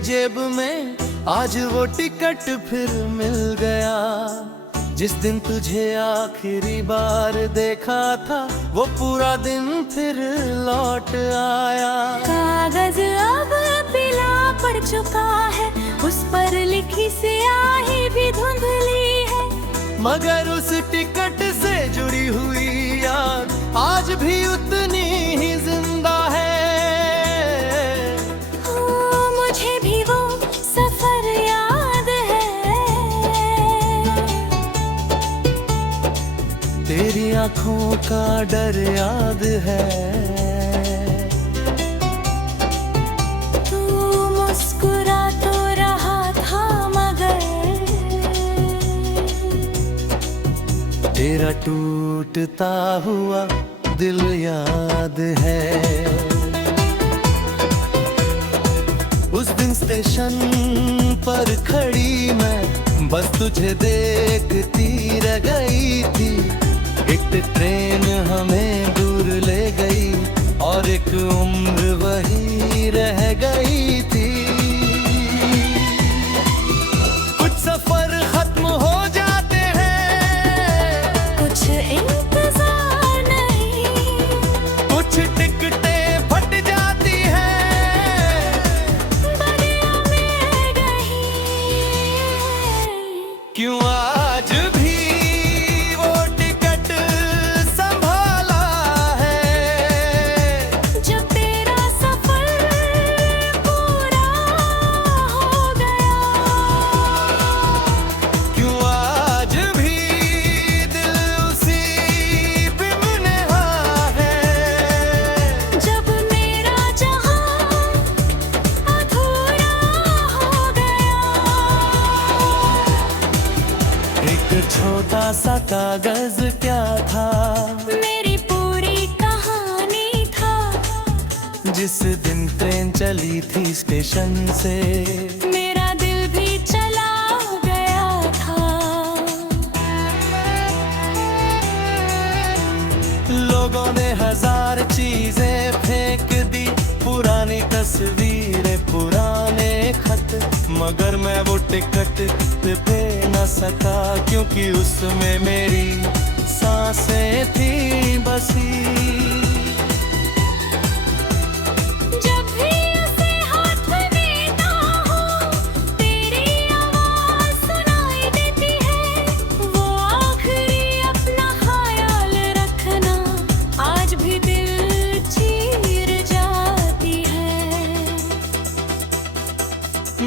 जेब में आज वो टिकट फिर मिल गया। जिस दिन तुझे आखिरी बार देखा था वो पूरा दिन फिर लौट आया। कागज अब पीला पड़ चुका है, उस पर लिखी स्याही भी धुंधली है, मगर उस टिकट से जुड़ी हुई याद आज भी उतनी ही जिंदा है। मुझे भी वो सफर याद है, तेरी आंखों का डर याद है। तू मुस्कुरा तो रहा था मगर तेरा टूटता हुआ दिल याद है। उस दिन स्टेशन पर खड़ी मैं बस तुझे देखती रह गई थी। एक ट्रेन हमें दूर ले गई और एक उम्र वही रह गई थी। कुछ सफर खत्म हो जाते हैं, कुछ इंतजार नहीं, कुछ टिकटें फट जाती हैं, बगिया में कहीं। क्यों आज भी वो टिकट संभाला है। जब तेरा सफर पूरा हो गया, क्यों आज भी दिल उसी बेमुनहा है। जब मेरा जहां अधूरा हो गया। एक छोटा सा कागज क्या था, मेरी पूरी कहानी था, जिस दिन ट्रेन चली थी स्टेशन से। मेरा दिल भी चला गया था। लोगों ने हजार चीजें फेंक दी, पुरानी तस्वीरें, पुराने खत, मगर मैं वो टिकट पे न सका, क्योंकि उसमें मेरी सांसें थी बसी। जब भी उसे हाथ देता हूँ, तेरी आवाज सुनाई देती है। वो आखिरी अपना ख्याल रखना आज भी दिल चीर जाती है।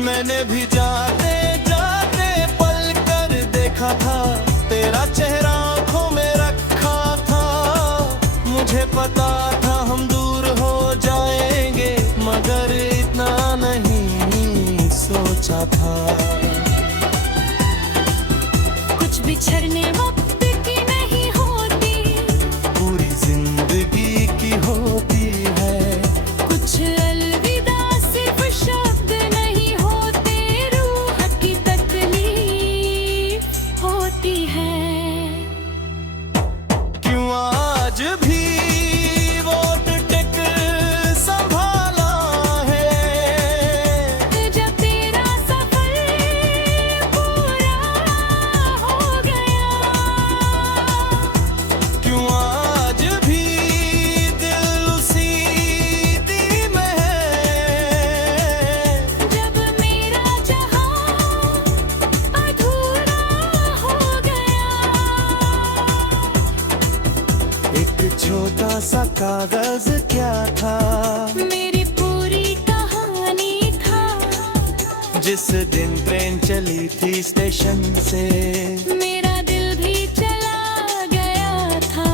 मैंने भी जाते जाते पल कर देखा था, तेरा चेहरा आंखों में रखा था। मुझे पता था हम दूर हो जाएंगे, मगर इतना नहीं सोचा था। कुछ बिछड़ने वक्त की नहीं होती, पूरी जिंदगी की होती है। कुछ अलविदा सिर्फ शब्द नहीं होते, रूह की तकलीफ होती है। क्यों आज भी वो टिकट संभाला है। जब तेरा सफर पूरा हो गया, क्यों आज भी दिल उसी में है। जब मेरा जहां अधूरा हो गया। एक छोटा सा कागज क्या था, मेरी पूरी कहानी था, जिस दिन ट्रेन चली थी स्टेशन से। मेरा दिल भी चला गया था।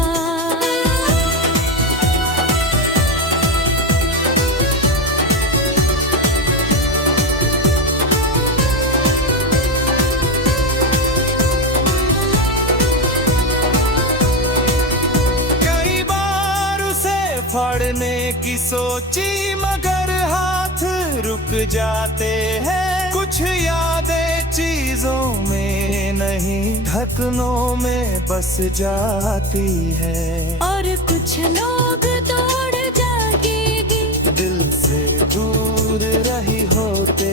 कई बार उसे फाड़ने की सोची, मगर हाथ रुक जाते हैं। कुछ यादें चीजों में नहीं, धड़कनों में बस जाती है। और कुछ लोग दौड़ जाएगी, दिल से दूर रही होते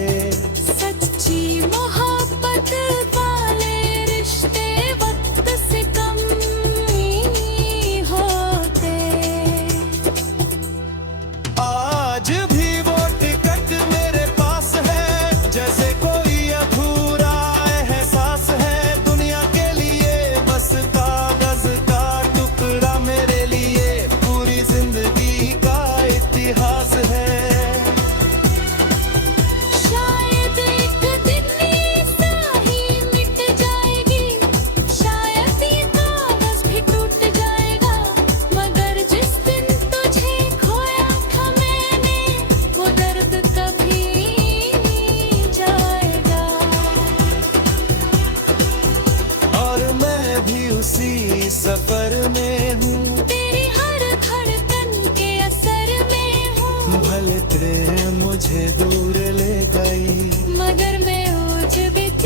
सफर में हूँ, तेरी हर धड़कन के असर में हूँ। भले ट्रेन मुझे दूर ले गई, मगर मैं ओझ बिच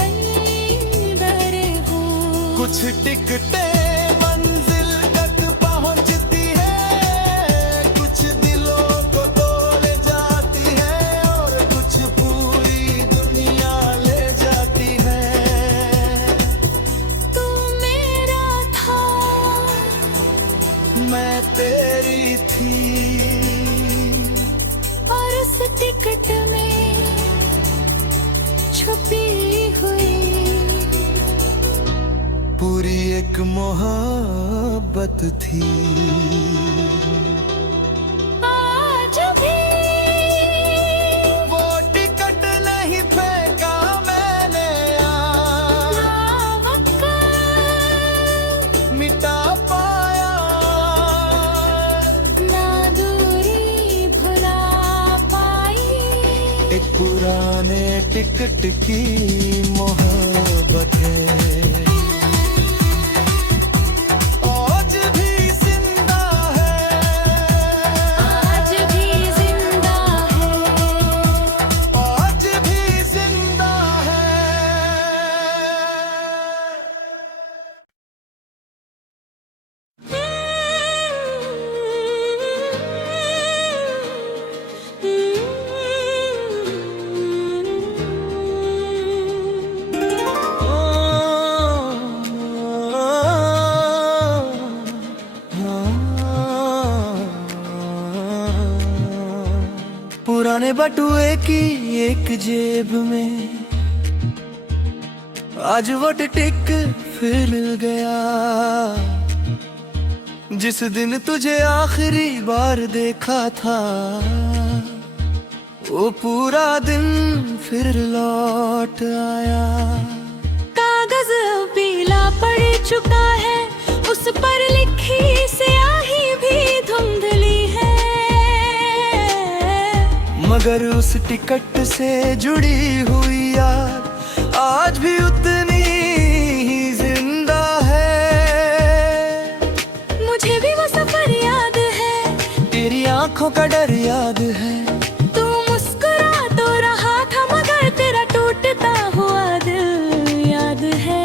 अंदर हूँ। कुछ टिकटे मंजिल तक पहुँचती है, कुछ दिलों को तो ले जाती है, और कुछ पूरी दुनिया ले जाती है। तू मेरा था, मैं तेरी थी, और उस टिकट में छुपी हुई पूरी एक मोहब्बत थी। आज भी वो टिकट नहीं फेंका मैंने, ना वक्त मिटा पाया, ना दूरी भुला पाई। एक पुराने टिकट की मोहब्बत है। आज भी जिंदा है, आज भी जिंदा है। आज भी जिंदा है। पुराने बटुए की एक जेब में आज वो टिक फिर मिल गया, जिस दिन तुझे आखिरी बार देखा था, वो पूरा दिन फिर लौट आया। कागज पीला पड़ चुका है, उस पर लिखी स्याही भी धुंधली है। मगर उस टिकट से जुड़ी हुई याद आज भी उतनी ही जिंदा है। मुझे भी वो सफर याद है, तेरी आंखों का डर याद है, तू मुस्कुरा तो रहा था, मगर तेरा टूटता हुआ दिल याद है।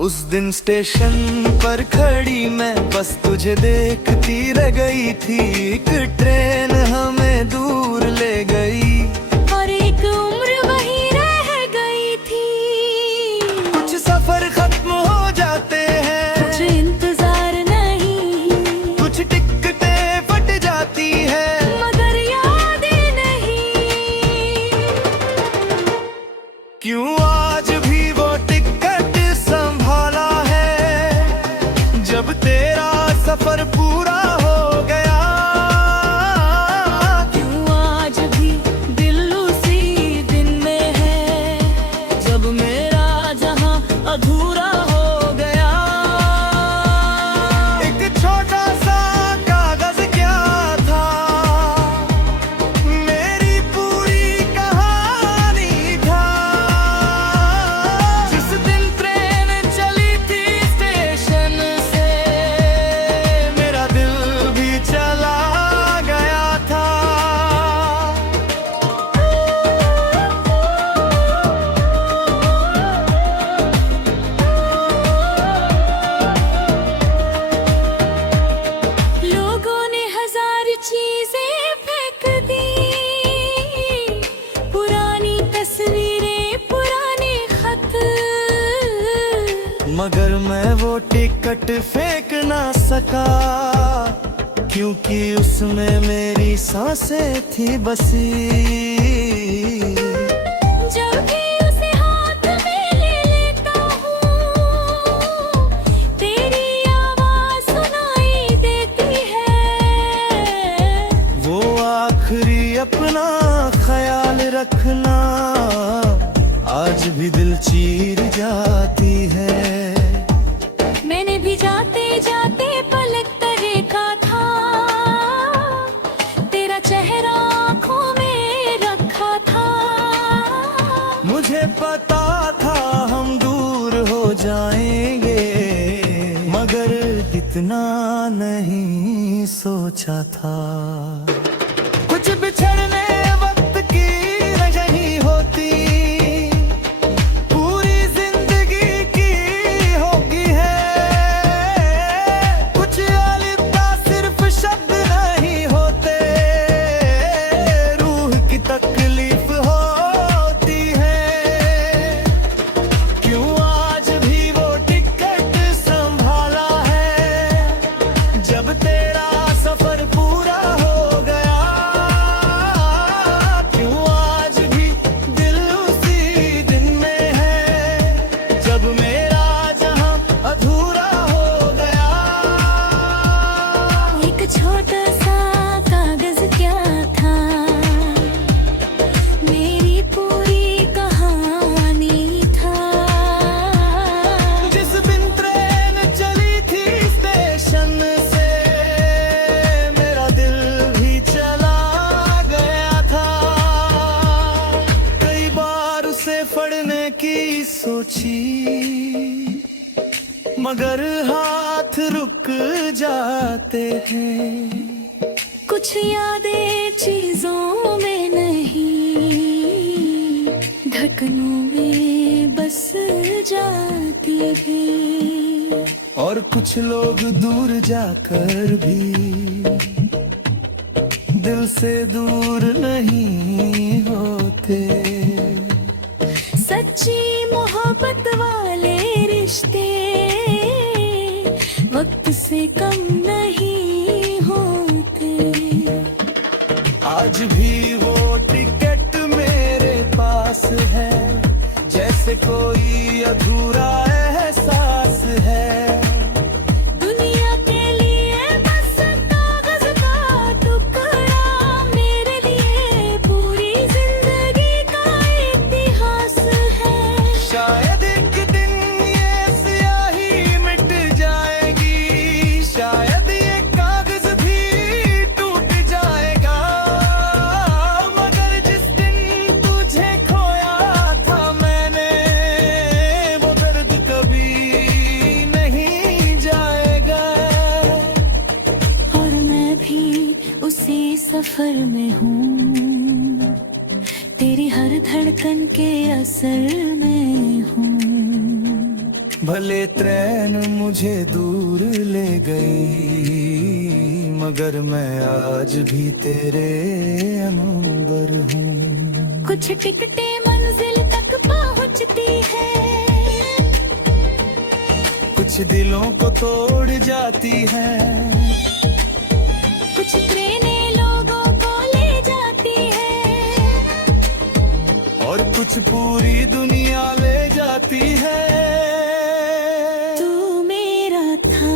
उस दिन स्टेशन पर खड़ी मैं बस तुझे देखती रह गई थी। एक ट्रेन हमें दूर ले गई, और एक उम्र वहीं रह गई थी। कुछ सफर खत्म हो जाते हैं, कुछ इंतजार नहीं, कुछ टिकटें फट जाती है, मगर यादें नहीं। क्यों आज भी वो टिकट संभाला है, जब तेरा सफर पूरा हो गया। क्यों आज भी दिल उसी दिन में है, जब मेरा जहां अधूरा हो गया। एक छोटा सा कागज क्या था, मेरी पूरी कहानी था। जिस दिन ट्रेन चली थी स्टेशन से, मेरा दिल भी चला गया था। लोगों ने हजार चीजें फेंक दी, पुरानी तस्वीरें, पुराने खत। मगर मैं वो टिकट फेंक ना सका, क्योंकि उसमें मेरी सांसें थी बसी। जब भी उसे हाथ में ले लेता हूँ, तेरी आवाज सुनाई देती है। वो आखिरी अपना ख्याल रखना, आज भी दिल चीर जाती है। मैंने भी जाते जाते पलक देखा था, तेरा चेहरा आँखों में रखा था। मुझे पता था हम जाएंगे, मगर इतना नहीं सोचा था। कुछ बिछड़ने वक्त की नहीं होती, पूरी जिंदगी की होगी है। कुछ अलविदा सिर्फ शब्द नहीं होते, रूह की तकलीफ होती है। क्यों आज भी वो टिकट संभाला है, जब तेरा सफर पूरा हो गया। क्यों आज भी दिल उसी दिन में है, जब मेरा जहां अधूरा हो गया। एक छोटा सा कागज क्या था, मेरी पूरी कहानी था। जिस दिन ट्रेन चली थी स्टेशन से, मेरा दिल भी चला गया था। कई बार उसे पढ़ने की सोची, मगर हाथ रुक जाते हैं। कुछ यादें चीजों में नहीं, धड़कनों में बस जाती है। और कुछ लोग दूर जाकर भी दिल से दूर नहीं होते। सच्ची मोहब्बत वाले रिश्ते वक्त से कम नहीं होते। आज भी वो टिकट मेरे पास है, जैसे कोई अधूरा एहसास है। दुनिया के लिए बस कागज का टुकड़ा, मेरे लिए पूरी जिंदगी का इतिहास है। शायद एक दिन ये स्याही मिट जाएगी, शायद ये कागज भी टूट जाएगा। मगर जिस दिन तुझे खोया था मैंने, वो दर्द कभी नहीं जाएगा। और मैं भी उसी सफर में हूँ, तेरी हर धड़कन के असर में हूँ। भले ट्रेन मुझे दूर ले गई, मगर मैं आज भी तेरे अंदर हूँ। कुछ टिकटें मंजिल तक पहुँचती है, कुछ दिलों को तोड़ जाती है। कुछ ट्रेनें लोगों को ले जाती है। और कुछ पूरी दुनिया ले जाती है। तू मेरा था,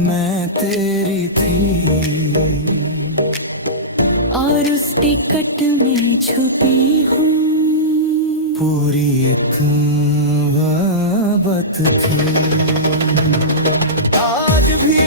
मैं तेरी थी, और उस टिकट में छुपी हूँ। पूरी एक मोहब्बत थी। आज भी